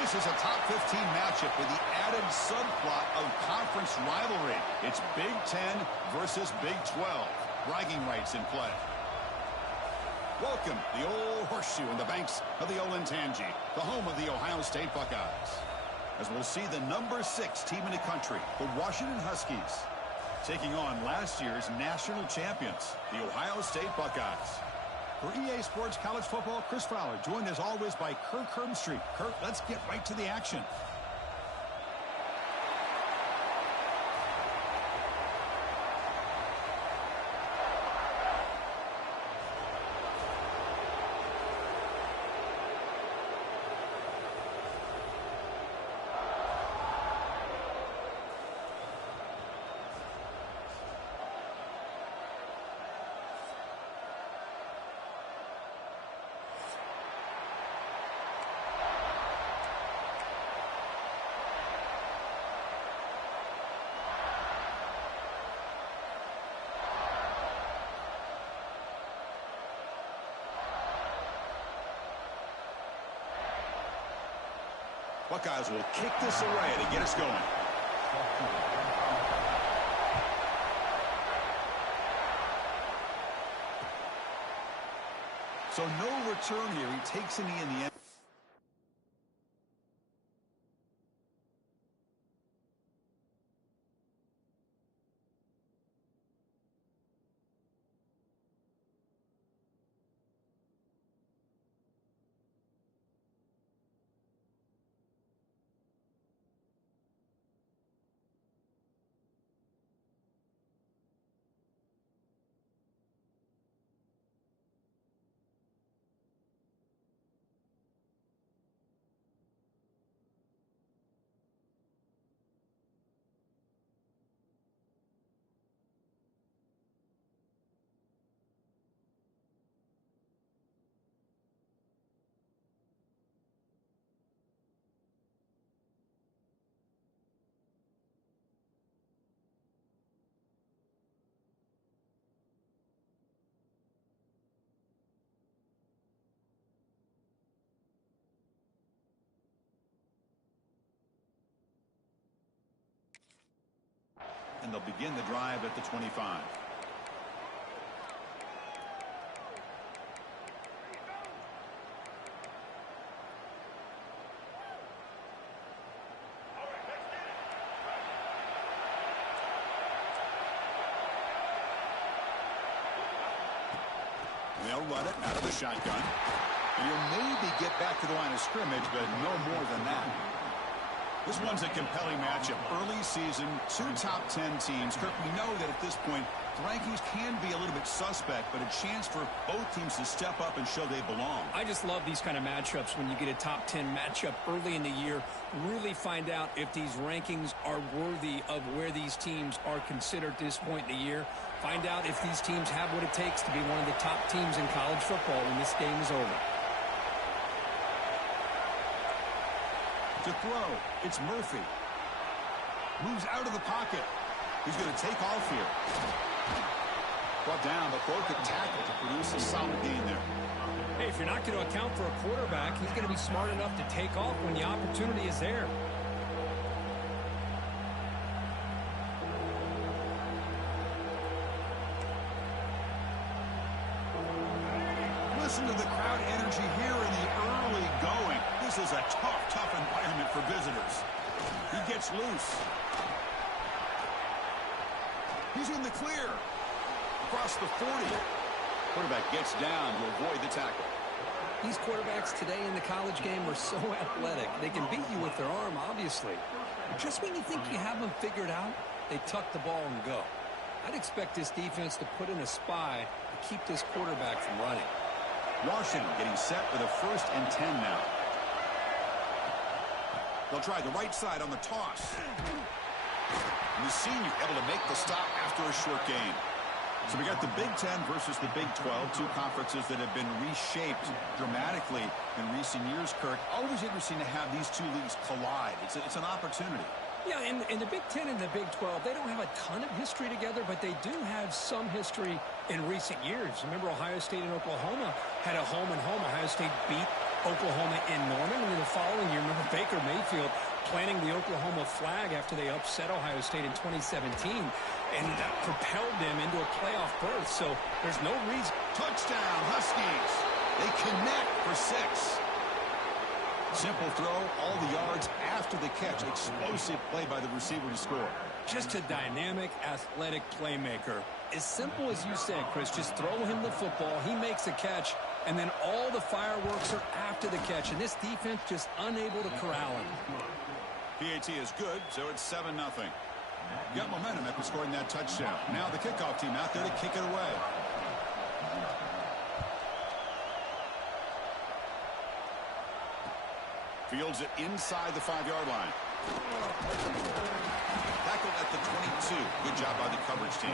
This is a top 15 matchup with the added subplot of conference rivalry. It's Big Ten versus Big 12. Bragging rights in play. Welcome, the old horseshoe in the banks of the Olentangy, the home of the Ohio State Buckeyes. As we'll see the number 6 team in the country, the Washington Huskies, taking on last year's national champions, the Ohio State Buckeyes. For EA Sports College Football, Chris Fowler, joined as always by Kirk Herbstreit. Kirk, let's get right to the action. Buckeyes will kick this away to get us going. So no return here. He takes a knee in the end. And they'll begin the drive at the 25. They'll run it out of the shotgun. And you'll maybe get back to the line of scrimmage, but no more than that. This one's a compelling matchup. Early season, 2 top 10 teams. Kirk, we know that at this point, the rankings can be a little bit suspect, but a chance for both teams to step up and show they belong. I just love these kind of matchups when you get a top 10 matchup early in the year. Really find out if these rankings are worthy of where these teams are considered at this point in the year. Find out if these teams have what it takes to be one of the top teams in college football when this game is over. To throw, it's Murphy. Moves out of the pocket. He's going to take off here. Brought down, but broke the tackle to produce a solid gain there. Hey, if you're not going to account for a quarterback, he's going to be smart enough to take off when the opportunity is there. Listen to the crowd energy here in the early going. This is a tough environment for visitors. He gets loose. He's in the clear. Across the 40. Quarterback gets down to avoid the tackle. These quarterbacks today in the college game are so athletic. They can beat you with their arm, obviously. But just when you think you have them figured out, they tuck the ball and go. I'd expect this defense to put in a spy to keep this quarterback from running. Washington getting set with a 1st and 10 now. They'll try the right side on the toss. And the senior able to make the stop after a short gain. So we got the Big Ten versus the Big 12, 2 conferences that have been reshaped dramatically in recent years, Kirk. Always interesting to have these 2 leagues collide. It's an opportunity. Yeah, and the Big Ten and the Big 12, they don't have a ton of history together, but they do have some history in recent years. Remember, Ohio State and Oklahoma had a home-and-home. Ohio State beat Oklahoma in Norman, and then the following year, remember Baker Mayfield planting the Oklahoma flag after they upset Ohio State in 2017, and that propelled them into a playoff berth. So there's no reason. Touchdown, Huskies. They connect for 6. Simple throw, all the yards after the catch. Explosive play by the receiver to score. Just a dynamic, athletic playmaker. As simple as you said, Chris, just throw him the football, he makes a catch, and then all the fireworks are after the catch. And this defense just unable to corral him. PAT is good, so it's 7-0. Got momentum after scoring that touchdown. Now the kickoff team out there to kick it away. Fields it inside the 5-yard line. Tackled at the 22. Good job by the coverage team.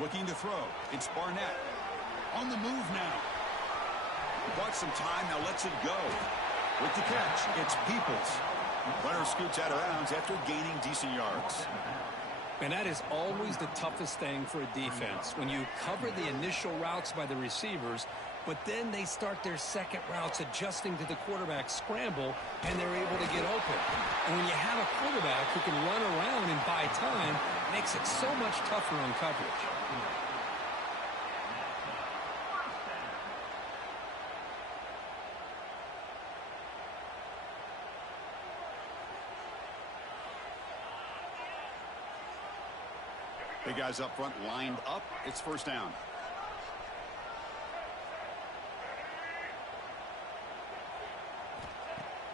Looking to throw. It's Barnett. On the move now. Bought some time, now lets it go. With the catch, it's Peoples. Runner scoots out of bounds after gaining decent yards. And that is always the toughest thing for a defense. When you cover the initial routes by the receivers, but then they start their second routes adjusting to the quarterback scramble, and they're able to get open. And when you have a quarterback who can run around and buy time, it makes it so much tougher on coverage. Big guys up front lined up. It's first down.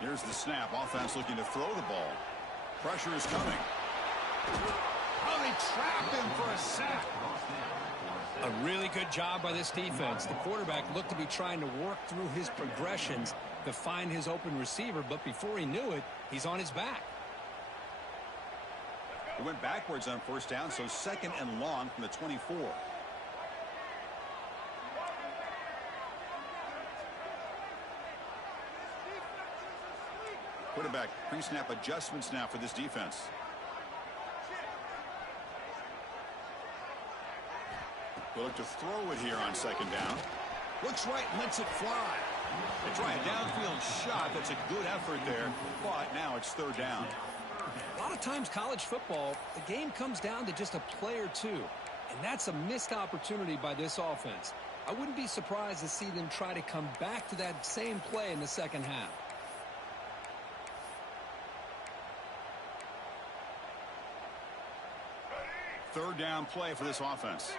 Here's the snap. Offense looking to throw the ball. Pressure is coming. Oh, they trap him for a sack. A really good job by this defense. The quarterback looked to be trying to work through his progressions to find his open receiver, but before he knew it, he's on his back. It went backwards on first down, so second and long from the 24. Quarterback pre-snap adjustments now for this defense. They'll look to throw it here on second down. Looks right, lets it fly. They try a downfield shot. That's a good effort there, but now it's third down. A lot of times college football, the game comes down to just a play or two, and that's a missed opportunity by this offense. I wouldn't be surprised to see them try to come back to that same play in the second half. Third down play for this offense.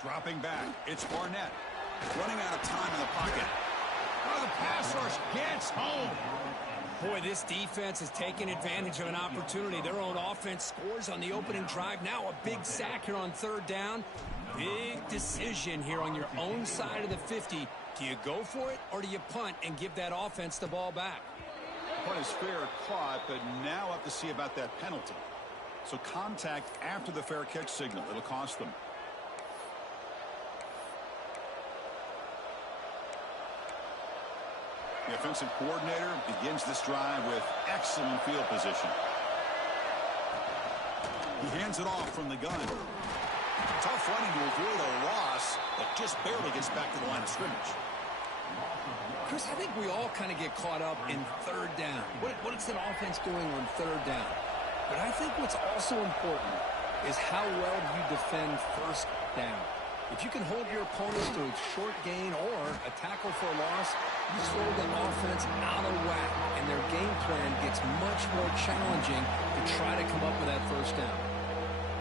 Dropping back, it's Barnett. Running out of time in the pocket. Oh, the pass rush gets home. Boy, this defense is taking advantage of an opportunity. Their own offense scores on the opening drive. Now a big sack here on third down. Big decision here on your own side of the 50. Do you go for it or do you punt and give that offense the ball back? Punt is fair caught, but now up to see about that penalty. So contact after the fair catch signal. It'll cost them. The offensive coordinator begins this drive with excellent field position. He hands it off from the gun. Tough running to avoid a loss, but just barely gets back to the line of scrimmage. Chris, I think we all kind of get caught up in third down. What is that offense doing on third down? But I think what's also important is how well do you defend first down. If you can hold your opponents to a short gain or a tackle for a loss, you throw the offense out of whack, and their game plan gets much more challenging to try to come up with that first down.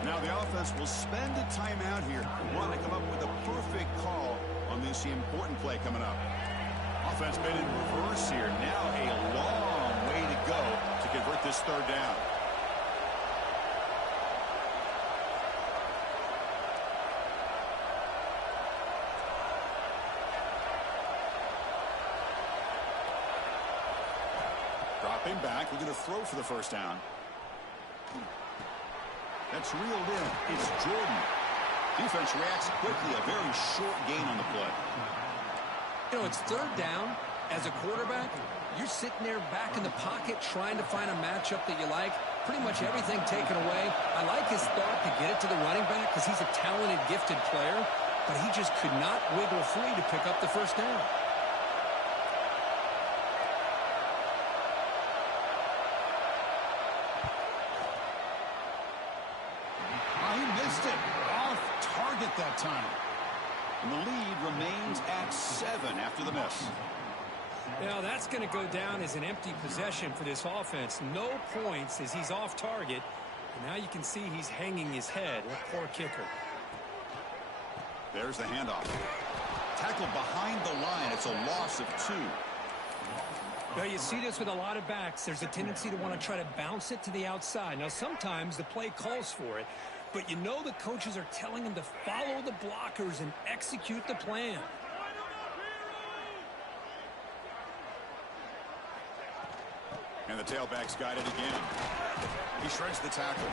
Now the offense will spend a timeout here. Want to come up with a perfect call on this important play coming up. Offense made in reverse here. Now a long way to go to convert this third down. Dropping back, we're going to throw for the first down. That's reeled in. It's Jordan. Defense reacts quickly. A very short gain on the play. You know, it's third down. As a quarterback, you're sitting there back in the pocket trying to find a matchup that you like. Pretty much everything taken away. I like his thought to get it to the running back because he's a talented, gifted player, but he just could not wiggle free to pick up the first down. He missed it. Off target that time. And the lead remains at 7 after the miss. Now that's going to go down as an empty possession for this offense. No points as he's off target. And now you can see he's hanging his head. What poor kicker. There's the handoff. Tackled behind the line. It's a loss of 2. Well, you see this with a lot of backs. There's a tendency to want to try to bounce it to the outside. Now sometimes the play calls for it, but you know the coaches are telling them to follow the blockers and execute the plan. And the tailback's got it again. He shreds the tackle.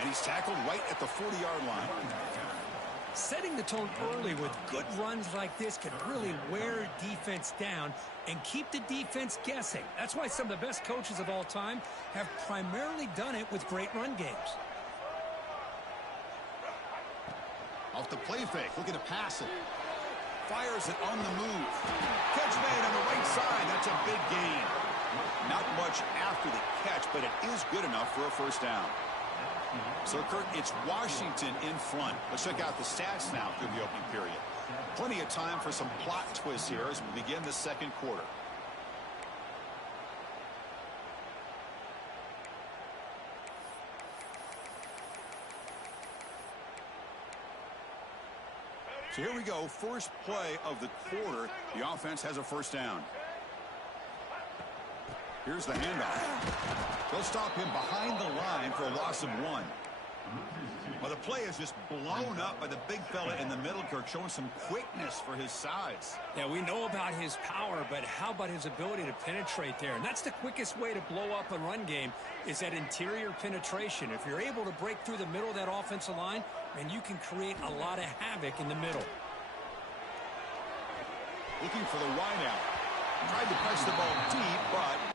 And he's tackled right at the 40-yard line. Setting the tone early with good runs like this can really wear defense down and keep the defense guessing. That's why some of the best coaches of all time have primarily done it with great run games. Off the play fake, looking to pass it. Fires it on the move. Catch made on the right side. That's a big gain. Not much after the catch, but it is good enough for a first down. So, Kurt, it's Washington in front. Let's check out the stats now through the opening period. Plenty of time for some plot twists here as we begin the second quarter. So here we go, first play of the quarter. The offense has a first down. Here's the handoff. They'll stop him behind the line for a loss of 1. Well, the play is just blown up by the big fella in the middle, Kirk, showing some quickness for his size. Yeah, we know about his power, but how about his ability to penetrate there? And that's the quickest way to blow up a run game is that interior penetration. If you're able to break through the middle of that offensive line, then you can create a lot of havoc in the middle. Looking for the wideout. Tried to press the ball deep, but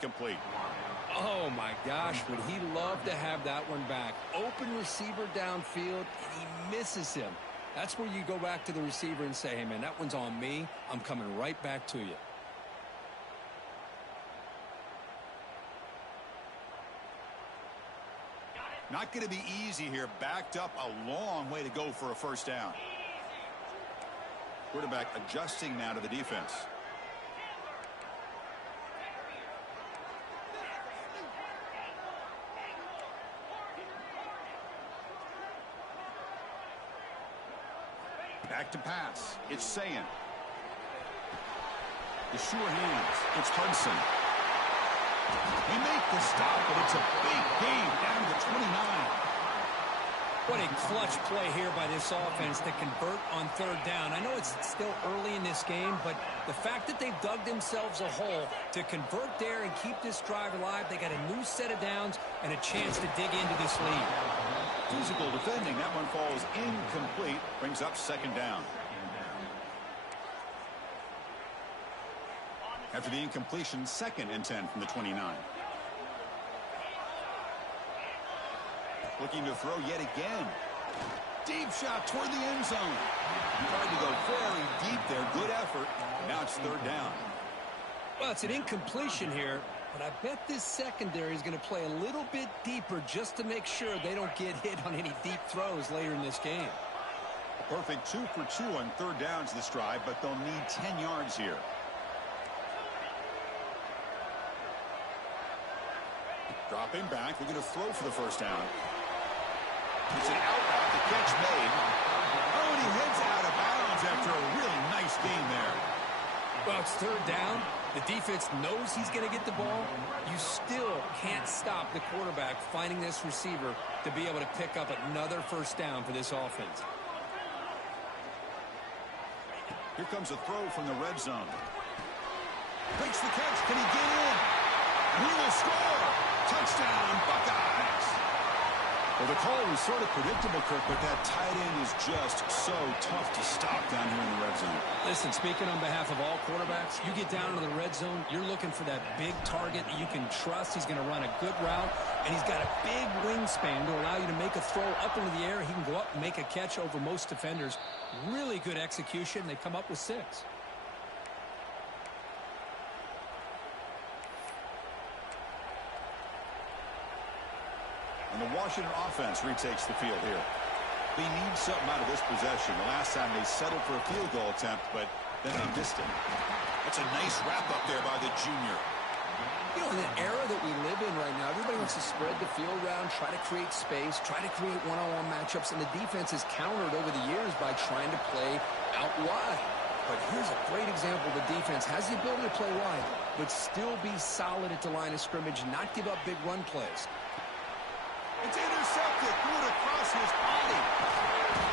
complete. Oh, my gosh, would he love to have that one back. Open receiver downfield, and he misses him. That's where you go back to the receiver and say, hey, man, that one's on me. I'm coming right back to you. Not going to be easy here. Backed up a long way to go for a first down. Quarterback adjusting now to the defense. Back to pass. It's Sayan. The sure hands. It's Hudson. They make the stop, but it's a big gain down to 29. What a clutch play here by this offense to convert on third down. I know it's still early in this game, but the fact that they've dug themselves a hole to convert there and keep this drive alive, they got a new set of downs and a chance to dig into this lead. Physical defending. That one falls incomplete. Brings up second down. After the incompletion, 2nd and 10 from the 29. Looking to throw yet again. Deep shot toward the end zone. Tried to go very deep there. Good effort. Now it's third down. Well, it's an incompletion here, but I bet this secondary is going to play a little bit deeper just to make sure they don't get hit on any deep throws later in this game. A perfect 2 for 2 on third downs this drive, but they'll need 10 yards here. Dropping back, we're going to throw for the first down. It's an out route, the catch made. Oh, and he heads out of bounds after a really nice game there. Well, it's third down. The defense knows he's going to get the ball. You still can't stop the quarterback finding this receiver to be able to pick up another first down for this offense. Here comes a throw from the red zone. Makes the catch. Can he get in? He will score. Touchdown, Buckeyes. Well, the call was sort of predictable, Kirk, but that tight end is just so tough to stop down here in the red zone. Listen, speaking on behalf of all quarterbacks, you get down to the red zone, you're looking for that big target that you can trust. He's going to run a good route, and he's got a big wingspan to allow you to make a throw up into the air. He can go up and make a catch over most defenders. Really good execution. They come up with 6. And the Washington offense retakes the field here. They need something out of this possession. The last time they settled for a field goal attempt, but then they missed it. That's a nice wrap up there by the junior. You know, in the era that we live in right now, everybody wants to spread the field around, try to create space, try to create one-on-one matchups, and the defense has countered over the years by trying to play out wide. But here's a great example. The defense has the ability to play wide, but still be solid at the line of scrimmage, not give up big run plays. It's intercepted. Threw it across his body.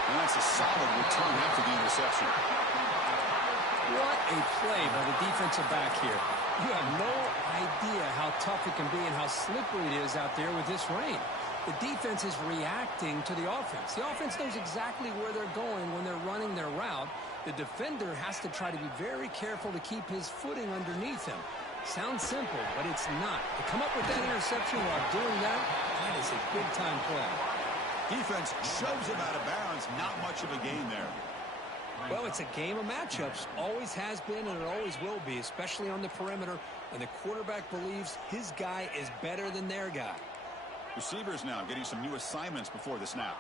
And that's a solid return after the interception. What a play by the defensive back here. You have no idea how tough it can be and how slippery it is out there with this rain. The defense is reacting to the offense. The offense knows exactly where they're going when they're running their route. The defender has to try to be very careful to keep his footing underneath him. Sounds simple, but it's not. To come up with that interception while doing that, that is a big-time play. Defense shoves him out of bounds. Not much of a gain there. Well, it's a game of matchups. Always has been, and it always will be, especially on the perimeter. And the quarterback believes his guy is better than their guy. Receivers now getting some new assignments before the snap.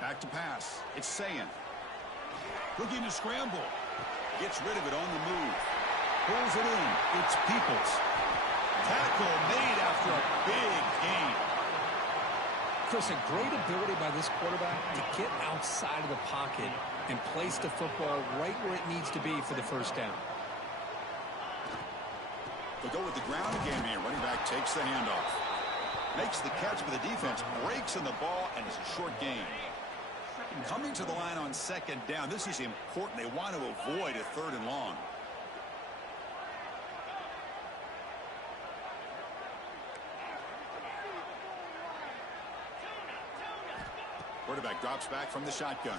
Back to pass. It's Sayin. Looking to scramble. Gets rid of it on the move. Pulls it in. It's Peoples. Tackle made after a big gain. Chris, a great ability by this quarterback to get outside of the pocket and place the football right where it needs to be for the first down. They'll go with the ground game here. Running back takes the handoff. Makes the catch, but the defense breaks in the ball, and it's a short gain. Coming to the line on second down. This is important. They want to avoid a 3rd and long. Quarterback drops back from the shotgun.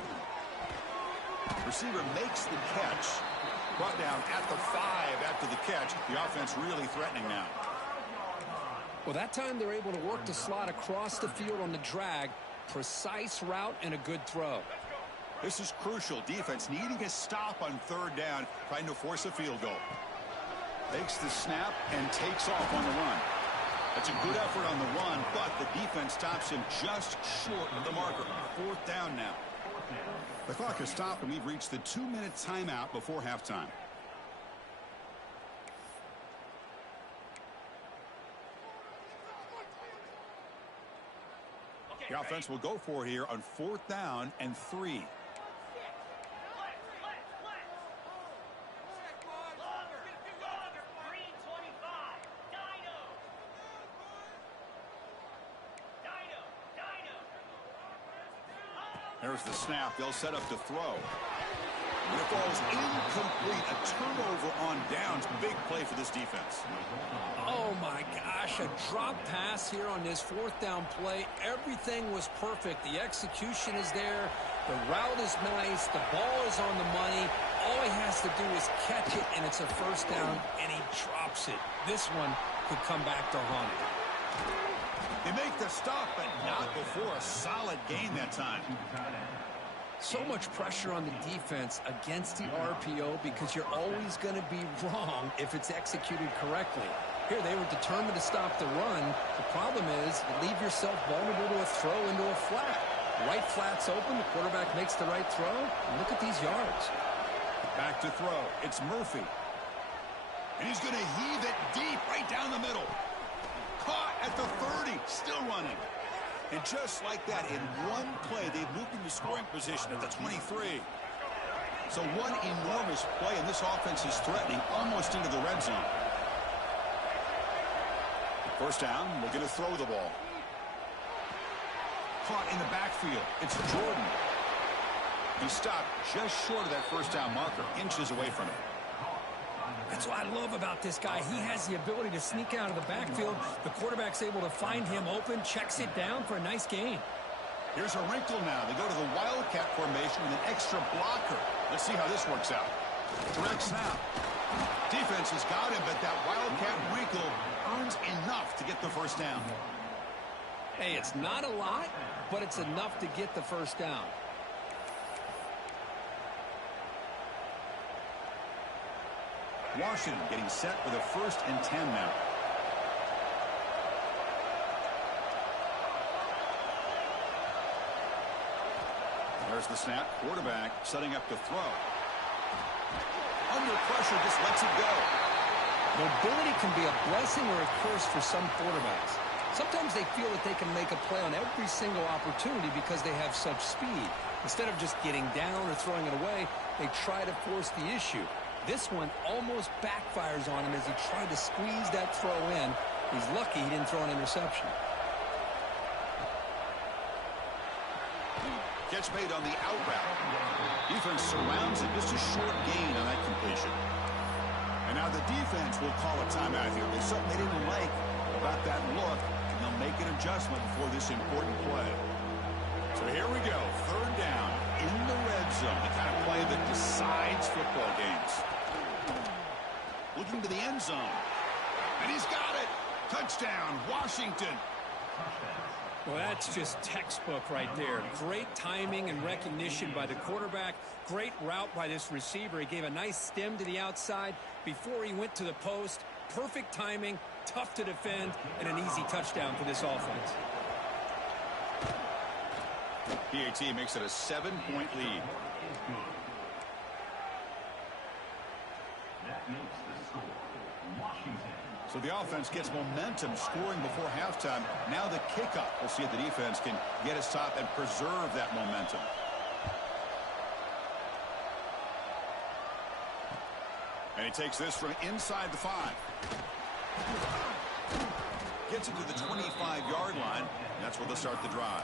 Receiver makes the catch. Brought down at the 5 after the catch. The offense really threatening now. Well, that time they're able to work the slot across the field on the drag. Precise route and a good throw. This is crucial. Defense needing a stop on 3rd down, trying to force a field goal. Takes the snap and takes off on the run. That's a good effort on the run, but the defense stops him just short of the marker. 4th down now. The clock has stopped, and we've reached the 2-minute timeout before halftime. The offense will go for it here on 4th down and 3. There's the snap. They'll set up to throw. And it falls incomplete. A turnover on downs. Big play for this defense. Oh, my gosh. A drop pass here on this 4th down play. Everything was perfect. The execution is there. The route is nice. The ball is on the money. All he has to do is catch it, and it's a 1st down, and he drops it. This one could come back to haunt him. They make the stop, but not before a solid gain that time. So much pressure on the defense against the RPO because you're always going to be wrong if it's executed correctly. Here, they were determined to stop the run. The problem is you leave yourself vulnerable to a throw into a flat. Right flat's open. The quarterback makes the right throw. And look at these yards. Back to throw. It's Murphy. And he's going to heave it deep right down the middle. Caught at the 30. Still running. And just like that, in one play, they've moved into scoring position at the 23. So one enormous play, and this offense is threatening almost into the red zone. 1st down, we're going to throw the ball. Caught in the backfield. It's Jordan. He stopped just short of that first down marker, inches away from it. That's what I love about this guy. He has the ability to sneak out of the backfield. The quarterback's able to find him open, checks it down for a nice gain. Here's a wrinkle now. They go to the Wildcat formation with an extra blocker. Let's see how this works out. Direct snap. Defense has got him, but that Wildcat wrinkle earns enough to get the first down. Hey, it's not a lot, but it's enough to get the first down. Washington getting set with a 1st and 10 now. There's the snap. Quarterback setting up to throw. Under pressure, just lets it go. Mobility can be a blessing or a curse for some quarterbacks. Sometimes they feel that they can make a play on every single opportunity because they have such speed. Instead of just getting down or throwing it away, they try to force the issue. This one almost backfires on him as he tried to squeeze that throw in. He's lucky he didn't throw an interception. Catch made on the out route. Defense surrounds it. Just a short gain on that completion. And now the defense will call a timeout here. There's something they didn't like about that look, and they'll make an adjustment before this important play. So here we go. 3rd down in the red zone. The kind of play that decides football games. Looking to the end zone. And he's got it. Touchdown, Washington. Well, that's just textbook right there. Great timing and recognition by the quarterback. Great route by this receiver. He gave a nice stem to the outside before he went to the post. Perfect timing, tough to defend, and an easy touchdown for this offense. PAT makes it a 7-point lead. So the offense gets momentum scoring before halftime. Now the kickoff. We'll see if the defense can get a stop and preserve that momentum. And he takes this from inside the 5. Gets it to the 25-yard line. That's where they'll start the drive.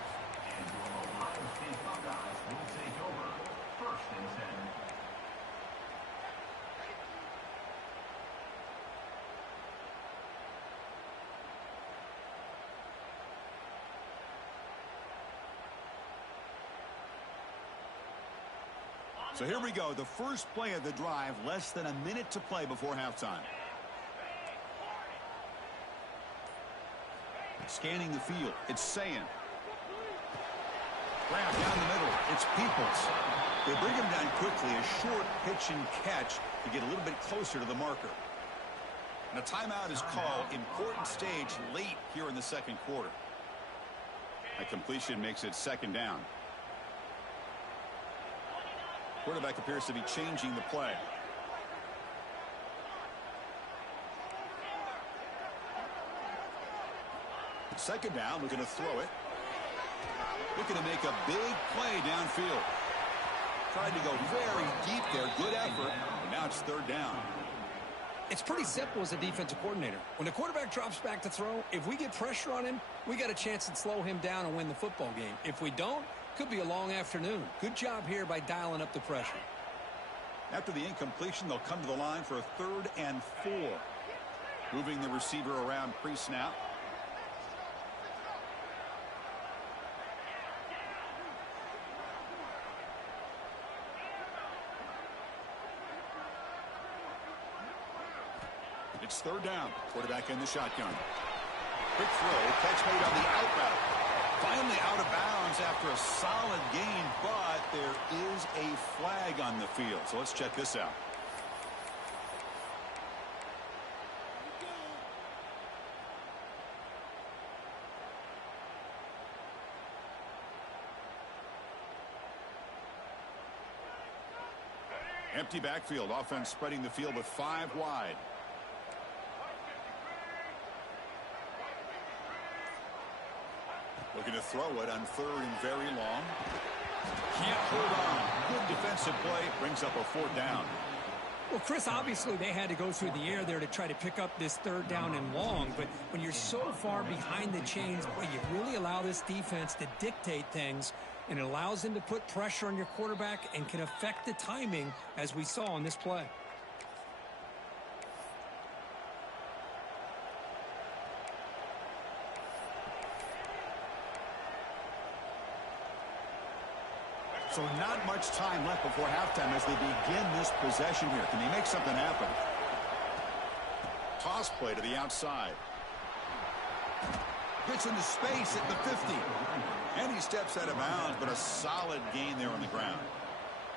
So here we go, the first play of the drive, less than a minute to play before halftime. Scanning the field, it's Sayin. Grab down the middle, it's Peoples. They bring him down quickly, a short pitch and catch to get a little bit closer to the marker. And a timeout is called, important stage late here in the 2nd quarter. A completion makes it 2nd down. Quarterback appears to be changing the play. Second down, looking to throw it. Looking to make a big play downfield. Tried to go very deep there. Good effort. And now it's 3rd down. It's pretty simple as a defensive coordinator. When the quarterback drops back to throw, if we get pressure on him, we got a chance to slow him down and win the football game. If we don't, could be a long afternoon. Good job here by dialing up the pressure. After the incompletion, they'll come to the line for a 3rd and 4. Moving the receiver around pre-snap. It's 3rd down. Quarterback in the shotgun. Quick throw. Catch made on the out route. Finally out of bounds after a solid gain, but there is a flag on the field. So let's check this out. Empty backfield. Offense spreading the field with 5 wide. Looking to throw it on 3rd and very long. Can't hold on. Good defensive play. Brings up a 4th down. Well, Chris, obviously they had to go through the air there to try to pick up this 3rd down and long. But when you're so far behind the chains, boy, you really allow this defense to dictate things. and it allows them to put pressure on your quarterback and can affect the timing, as we saw on this play. So not much time left before halftime as they begin this possession here. Can they make something happen? Toss play to the outside. Gets into space at the 50. And he steps out of bounds, but a solid gain there on the ground.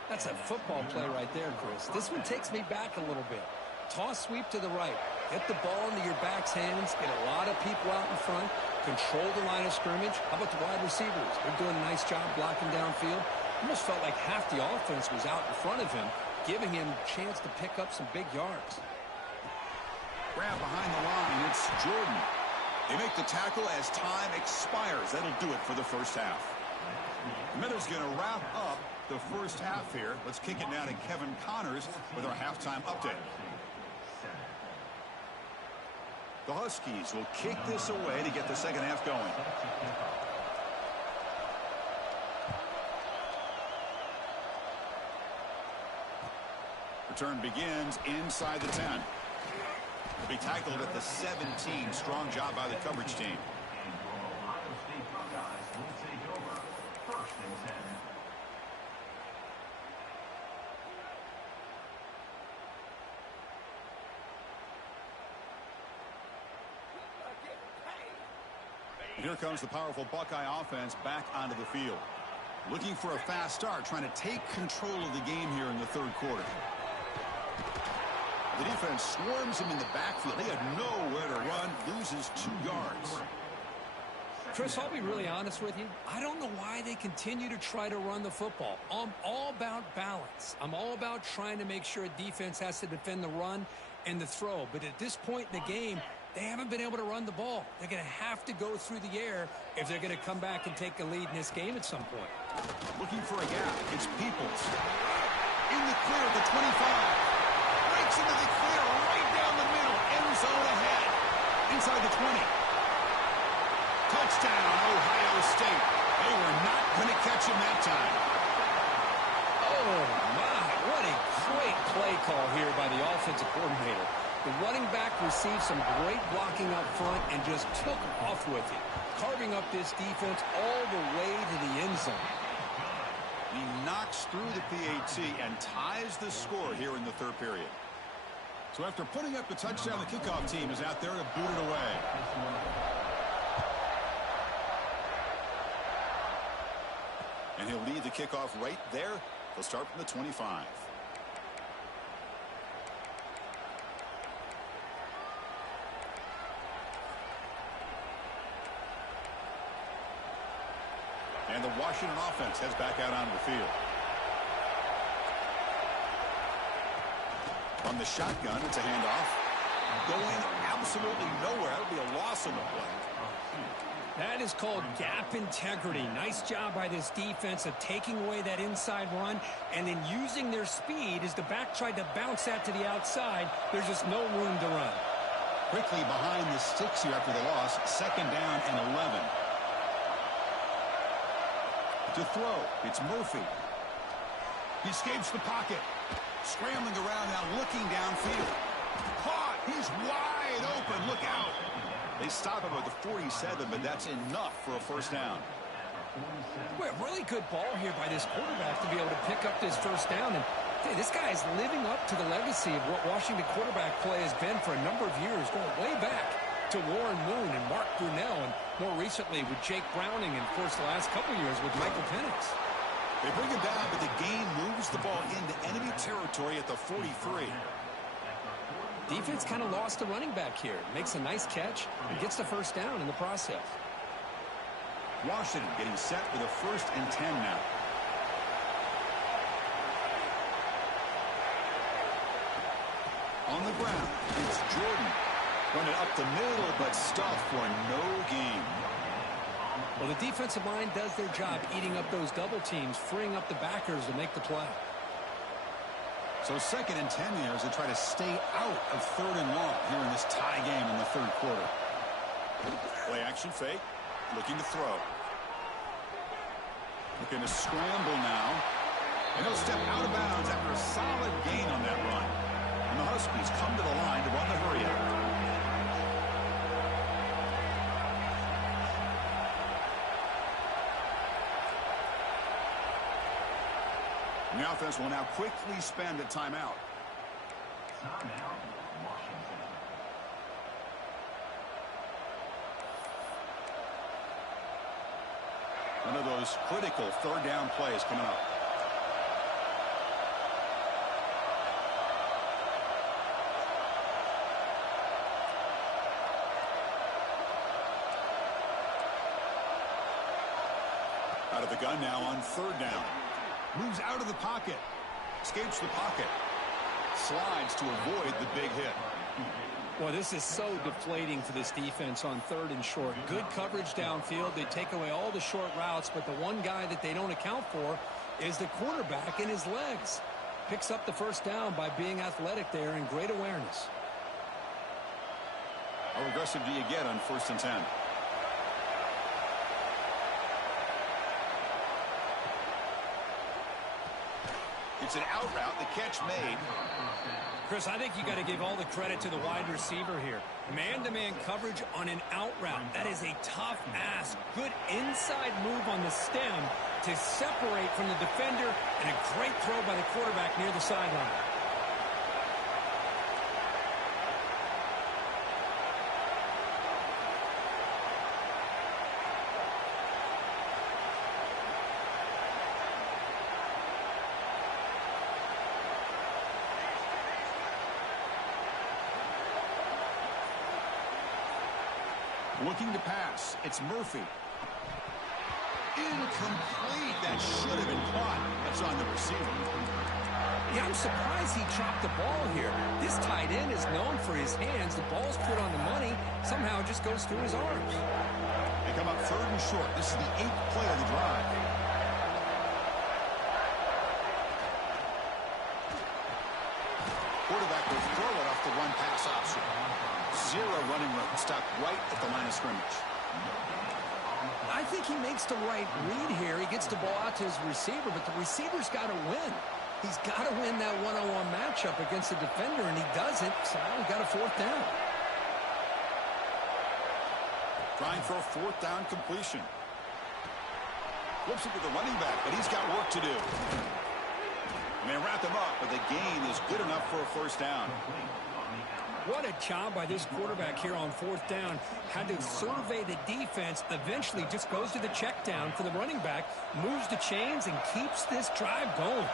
That's a football play right there, Chris. This one takes me back a little bit. Toss sweep to the right. Get the ball into your back's hands. Get a lot of people out in front. Control the line of scrimmage. How about the wide receivers? They're doing a nice job blocking downfield. Almost felt like half the offense was out in front of him, giving him a chance to pick up some big yards. Grab behind the line. It's Jordan. They make the tackle as time expires. That'll do it for the first half. Miller's going to wrap up the first half here. Let's kick it now to Kevin Connors with our halftime update. The Huskies will kick this away to get the second half going. Return begins inside the 10. Will be tackled at the 17. Strong job by the coverage team. And here comes the powerful Buckeye offense back onto the field. Looking for a fast start, trying to take control of the game here in the third quarter. The defense swarms him in the backfield. He had nowhere to run, loses 2 yards. Chris, I'll be really honest with you. I don't know why they continue to try to run the football. I'm all about balance. I'm all about trying to make sure a defense has to defend the run and the throw. But at this point in the game, they haven't been able to run the ball. They're going to have to go through the air if they're going to come back and take a lead in this game at some point. Looking for a gap. It's Peoples. In the clear at the 25. Breaks into the clear right down the middle. End zone ahead. Inside the 20. Touchdown, Ohio State. They were not going to catch him that time. Oh, my. What a great play call here by the offensive coordinator. The running back received some great blocking up front and just took off with it, carving up this defense all the way to the end zone. He knocks through the PAT and ties the score here in the third period. So after putting up the touchdown, the kickoff team is out there to boot it away. And he'll lead the kickoff right there. They'll start from the 25. And the Washington offense heads back out onto the field. On the shotgun, it's a handoff. Going absolutely nowhere. That'll be a loss on the play. That is called gap integrity. Nice job by this defense of taking away that inside run and then using their speed as the back tried to bounce that to the outside. There's just no room to run. Quickly behind the sticks here after the loss. Second down and 11. To throw, it's Murphy. He escapes the pocket. Scrambling around now, looking downfield. Caught! He's wide open. Look out! They stop him at the 47, but that's enough for a first down. Boy, a really good ball here by this quarterback to be able to pick up this first down. And hey, this guy is living up to the legacy of what Washington quarterback play has been for a number of years, going way back to Warren Moon and Mark Brunell, and more recently with Jake Browning, and of course the last couple years with Michael Penix. They bring him down, but the game moves the ball into enemy territory at the 43. Defense kind of lost the running back here. Makes a nice catch and gets the first down in the process. Washington getting set with a 1st and 10 now. On the ground, it's Jordan. Running up the middle, but stuffed for no gain. Well, the defensive line does their job eating up those double teams, freeing up the backers to make the play. So 2nd and 10 here as they try to stay out of 3rd and long here in this tie game in the third quarter. Play action fake, looking to throw. Looking to scramble now. And he'll step out of bounds after a solid gain on that run. And the Huskies come to the line to run the hurry up. And the offense will now quickly spend a timeout. One of those critical third down plays coming up. Out of the gun now on third down. Moves out of the pocket. Escapes the pocket. Slides to avoid the big hit. Well, this is so deflating for this defense on third and short. Good coverage downfield. They take away all the short routes, but the one guy that they don't account for is the quarterback in his legs. Picks up the first down by being athletic there and great awareness. How aggressive do you get on 1st and 10? It's an out route. The catch made. Chris, I think you got to give all the credit to the wide receiver here. Man-to-man coverage on an out route. That is a tough ask. Good inside move on the stem to separate from the defender, and a great throw by the quarterback near the sideline. Looking to pass. It's Murphy. Incomplete. That should have been caught. That's on the receiver. Yeah, I'm surprised he dropped the ball here. This tight end is known for his hands. The ball's put on the money. Somehow it just goes through his arms. They come up third and short. This is the 8th play of the drive. Quarterback will throw it off the run-pass option. Zero running room. Stopped right at the line of scrimmage. I think he makes the right read here. He gets the ball out to his receiver, but the receiver's got to win. He's got to win that one-on-one matchup against the defender, and he doesn't, so he got a 4th down. Trying for a 4th down completion. Flips it to the running back, but he's got work to do. And they wrap him up, but the gain is good enough for a 1st down. What a job by this quarterback here on 4th down. Had to survey the defense, eventually just goes to the check down for the running back, moves the chains, and keeps this drive going.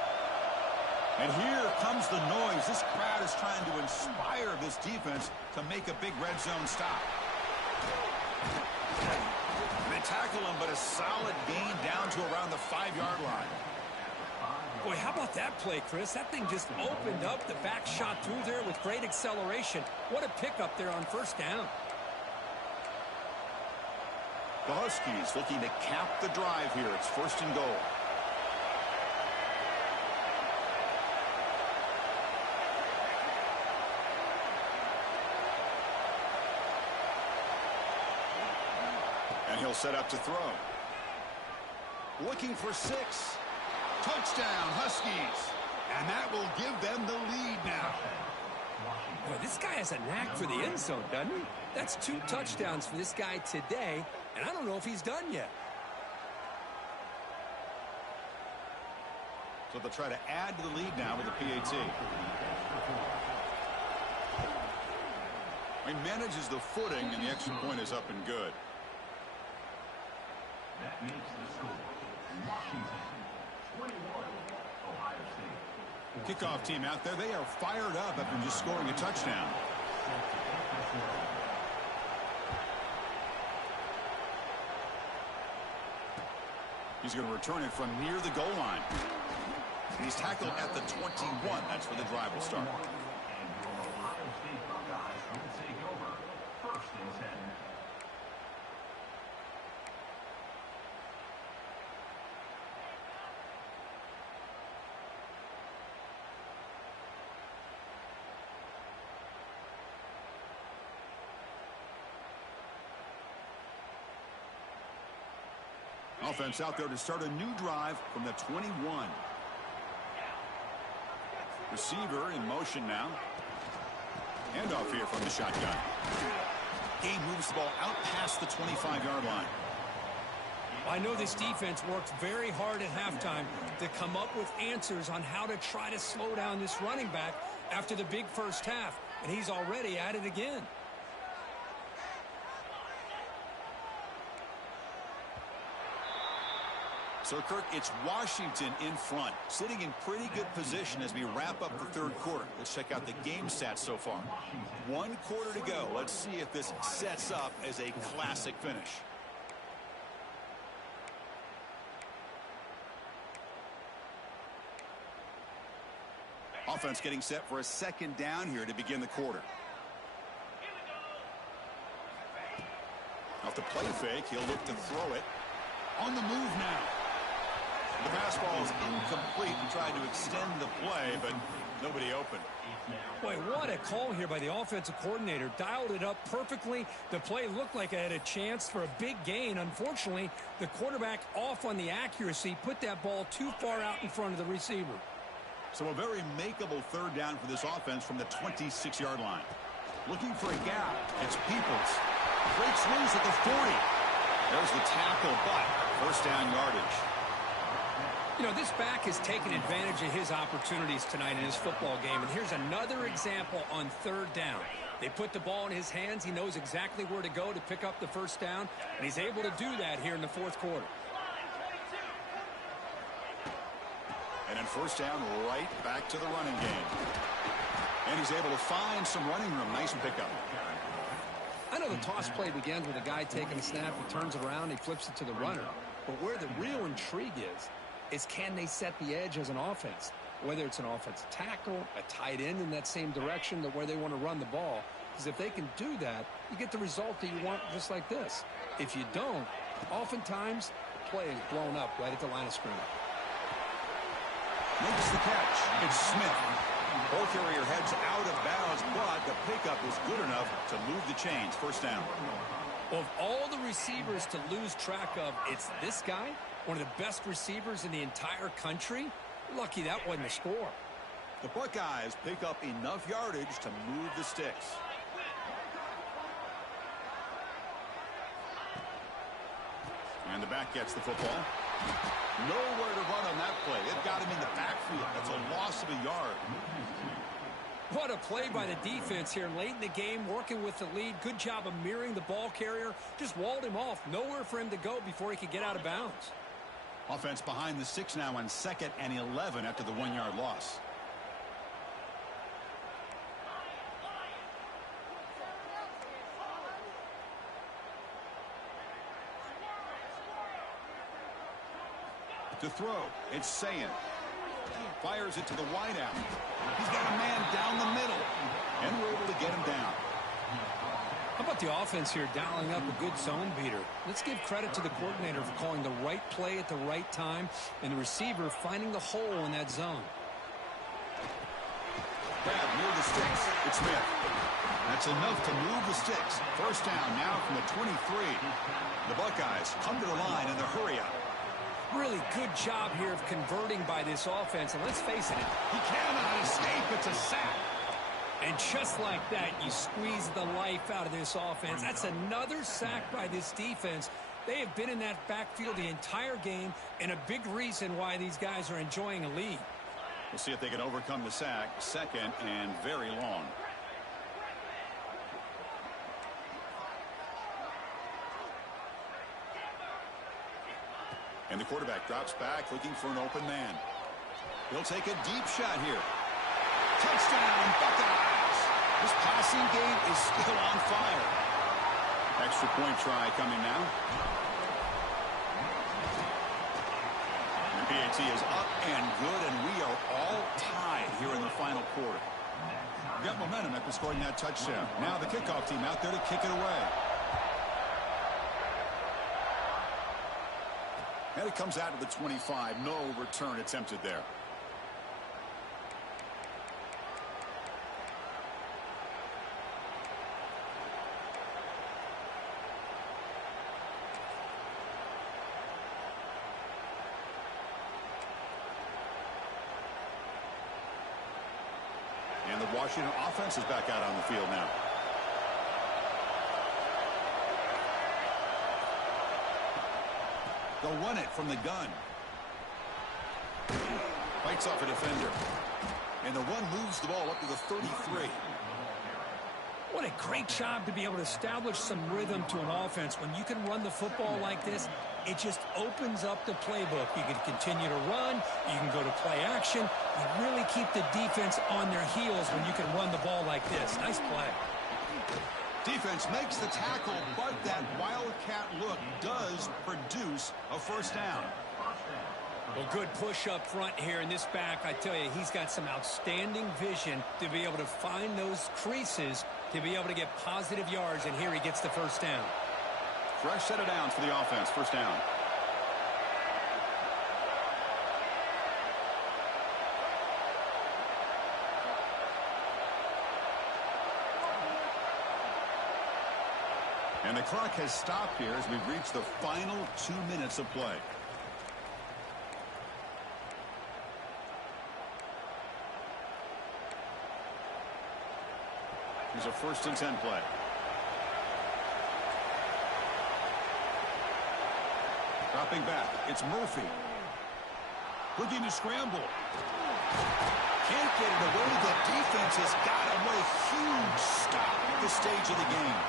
And here comes the noise. This crowd is trying to inspire this defense to make a big red zone stop. They tackle him, but a solid gain down to around the 5-yard line. Boy, how about that play, Chris? That thing just opened up. The back shot through there with great acceleration. What a pickup there on 1st down. The Huskies looking to cap the drive here. It's 1st and goal. And he'll set up to throw. Looking for 6. Touchdown, Huskies. And that will give them the lead now. Boy, this guy has a knack for the end zone, doesn't he? That's 2 touchdowns for this guy today, and I don't know if he's done yet. So they'll try to add to the lead now with the PAT. He manages the footing, and the extra point is up and good. That makes the score Washington 21, Ohio State. Kickoff team out there. They are fired up after just scoring a touchdown. He's going to return it from near the goal line. And he's tackled at the 21. That's where the drive will start. And your Ohio State Buckeyes will take over 1st and 10. Offense out there to start a new drive from the 21. Receiver in motion now. Handoff here from the shotgun. Game moves the ball out past the 25-yard line. I know this defense worked very hard at halftime to come up with answers on how to try to slow down this running back after the big first half, and he's already at it again. So, Kirk, it's Washington in front, sitting in pretty good position as we wrap up the third quarter. Let's check out the game stats so far. 1 quarter to go. Let's see if this sets up as a classic finish. Offense getting set for a second down here to begin the quarter. Off the play fake, he'll look to throw it. On the move now. The pass ball is incomplete and tried to extend the play, but nobody open. Boy, what a call here by the offensive coordinator. Dialed it up perfectly. The play looked like it had a chance for a big gain. Unfortunately, the quarterback off on the accuracy, put that ball too far out in front of the receiver. So a very makeable third down for this offense from the 26-yard line. Looking for a gap. It's Peoples. Breaks loose at the 40. There's the tackle, but first down yardage. You know, this back has taken advantage of his opportunities tonight in his football game. And here's another example on third down. They put the ball in his hands. He knows exactly where to go to pick up the first down. And he's able to do that here in the fourth quarter. And then first down, right back to the running game. And he's able to find some running room. Nice pickup. I know the toss play begins with a guy taking a snap. He turns it around. He flips it to the runner. But where the real intrigue is can they set the edge as an offense? Whether it's an offensive tackle, a tight end in that same direction to where they want to run the ball. Because if they can do that, you get the result that you want just like this. If you don't, oftentimes the play is blown up right at the line of scrimmage. Makes the catch. It's Smith. Ball carrier heads out of bounds, but the pickup is good enough to move the chains. First down. Well, of all the receivers to lose track of, it's this guy, one of the best receivers in the entire country. Lucky that wasn't a score. The Buckeyes pick up enough yardage to move the sticks. And the back gets the football. Nowhere to run on that play. They've got him in the backfield. That's a loss of a yard. What a play by the defense here late in the game, working with the lead. Good job of mirroring the ball carrier. Just walled him off. Nowhere for him to go before he could get out of bounds. Offense behind the 6 now on 2nd and 11 after the 1-yard loss. To throw, it's Sayin. Fires it to the wideout. He's got a man down the middle. And we're able to get him down. How about the offense here dialing up a good zone beater? Let's give credit to the coordinator for calling the right play at the right time and the receiver finding the hole in that zone. Grab near the sticks. It's Smith. That's enough to move the sticks. First down now from the 23. The Buckeyes come to the line in the hurry up. Really good job here of converting by this offense. And let's face it, He cannot escape. It's a sack. and just like that, you squeeze the life out of this offense. That's another sack by this defense. They have been in that backfield the entire game, and a big reason why these guys are enjoying a lead. We'll see if they can overcome the sack. 2nd and very long. And the quarterback drops back looking for an open man. He'll take a deep shot here. Touchdown, Buckeyes! This passing game is still on fire. Extra point try coming now. The PAT is up and good, and we are all tied here in the final quarter. We've got momentum after scoring that touchdown. Now the kickoff team out there to kick it away. And it comes out of the 25. No return attempted there. The Washington offense is back out on the field now. They'll run it from the gun. Fights off a defender. And the run moves the ball up to the 33. What a great job to be able to establish some rhythm to an offense. When you can run the football like this, it just opens up the playbook. You can continue to run. You can go to play action. You really keep the defense on their heels when you can run the ball like this. Nice play. Defense makes the tackle, but that wildcat look does produce a first down. Well, good push up front here in this back. I tell you, he's got some outstanding vision to be able to find those creases, to be able to get positive yards, and here he gets the first down. Fresh set of downs for the offense. First down. And the clock has stopped here as we've reached the final 2 minutes of play. Here's a 1st and 10 play. Dropping back. It's Murphy. Looking to scramble. Can't get it away. The defense has got him. What a huge stop at this stage of the game.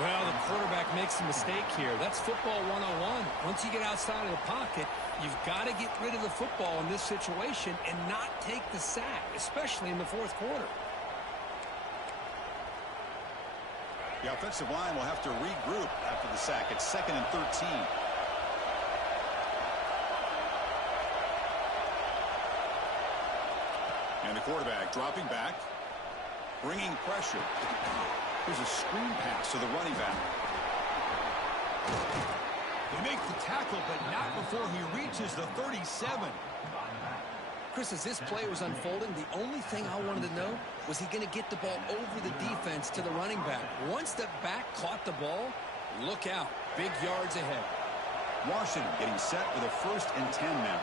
Well, the quarterback makes a mistake here. That's football 101. Once you get outside of the pocket, you've got to get rid of the football in this situation and not take the sack, especially in the 4th quarter. The offensive line will have to regroup after the sack. It's 2nd and 13. And the quarterback dropping back, bringing pressure. Here's a screen pass to the running back. They make the tackle, but not before he reaches the 37. Chris, as this play was unfolding, the only thing I wanted to know was he going to get the ball over the defense to the running back. Once the back caught the ball, look out. Big yards ahead. Washington getting set with a 1st and 10 now.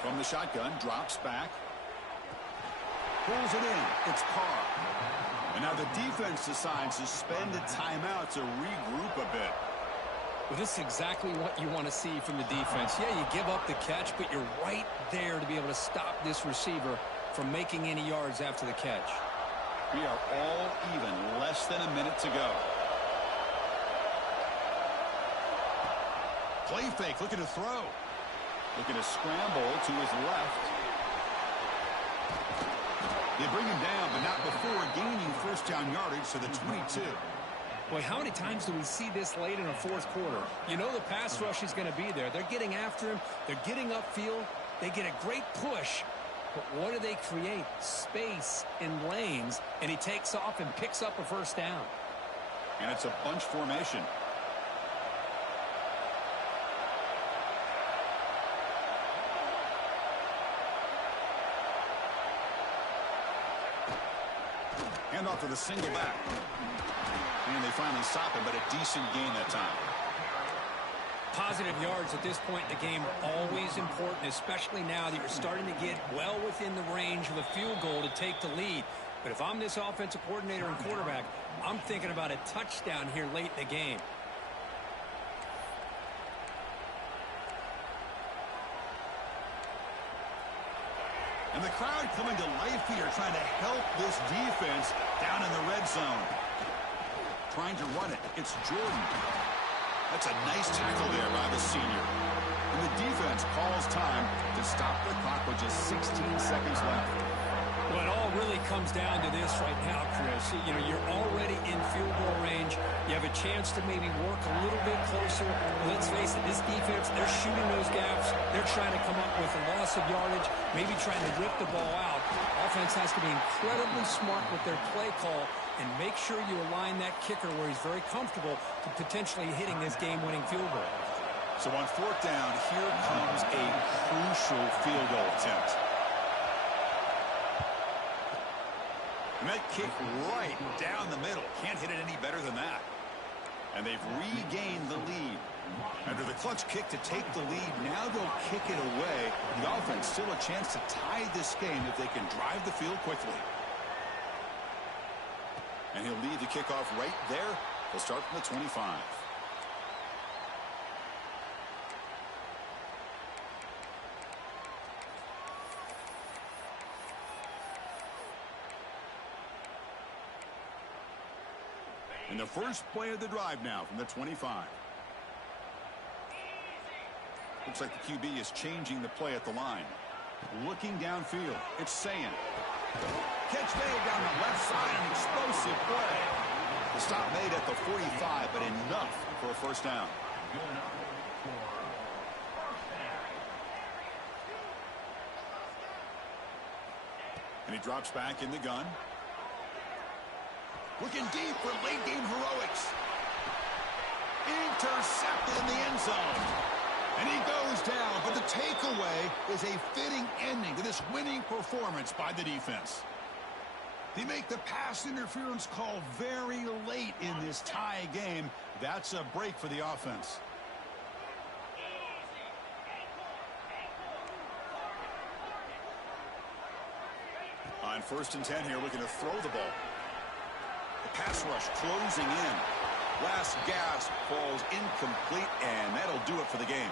From the shotgun, drops back. Pulls it in. It's Carr. And now the defense decides to spend a timeout to regroup a bit. Well, this is exactly what you want to see from the defense. Yeah, you give up the catch, but you're right there to be able to stop this receiver from making any yards after the catch. We are all even. Less than a minute to go. Play fake. Looking to throw. Looking to scramble to his left. They bring him down, but not before gaining 1st down yardage to the 22. Boy, how many times do we see this late in a 4th quarter? You know the pass rush is going to be there. They're getting after him. They're getting upfield. They get a great push. But what do they create? Space in lanes. And he takes off and picks up a 1st down. And it's a bunch formation. Hand off to the single back. And they finally stop him, but a decent gain that time. Positive yards at this point in the game are always important, especially now that you're starting to get well within the range of a field goal to take the lead. But if I'm this offensive coordinator and quarterback, I'm thinking about a touchdown here late in the game. And the crowd coming to life here, trying to help this defense down in the red zone. Trying to run it. It's Jordan. That's a nice tackle there by the senior. And the defense calls time to stop the clock with just 16 seconds left. Well, it all really comes down to this right now, Chris. You know, you're already in field goal range. You have a chance to maybe work a little bit closer. Let's face it, this defense, they're shooting those gaps. They're trying to come up with a loss of yardage, maybe trying to rip the ball out. Offense has to be incredibly smart with their play call and make sure you align that kicker where he's very comfortable to potentially hitting this game-winning field goal. So on 4th down, here comes a crucial field goal attempt. And that kick right down the middle. Can't hit it any better than that. And they've regained the lead. After the clutch kick to take the lead, now they'll kick it away. The offense still a chance to tie this game if they can drive the field quickly. And he'll lead the kickoff right there. They'll start from the 25. And the first play of the drive now from the 25. Looks like the QB is changing the play at the line. Looking downfield, it's Sayin. Catch made down the left side, an explosive play. The stop made at the 45, but enough for a first down. And he drops back in the gun. Looking deep for late game heroics. Intercepted in the end zone. And he goes down, but the takeaway is a fitting ending to this winning performance by the defense. They make the pass interference call very late in this tie game. That's a break for the offense. On 1st and 10 here, looking to throw the ball. The pass rush closing in. Last gasp falls incomplete, and that'll do it for the game.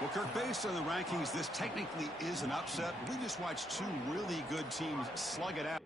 Well, Kirk, based on the rankings, this technically is an upset. We just watched two really good teams slug it out.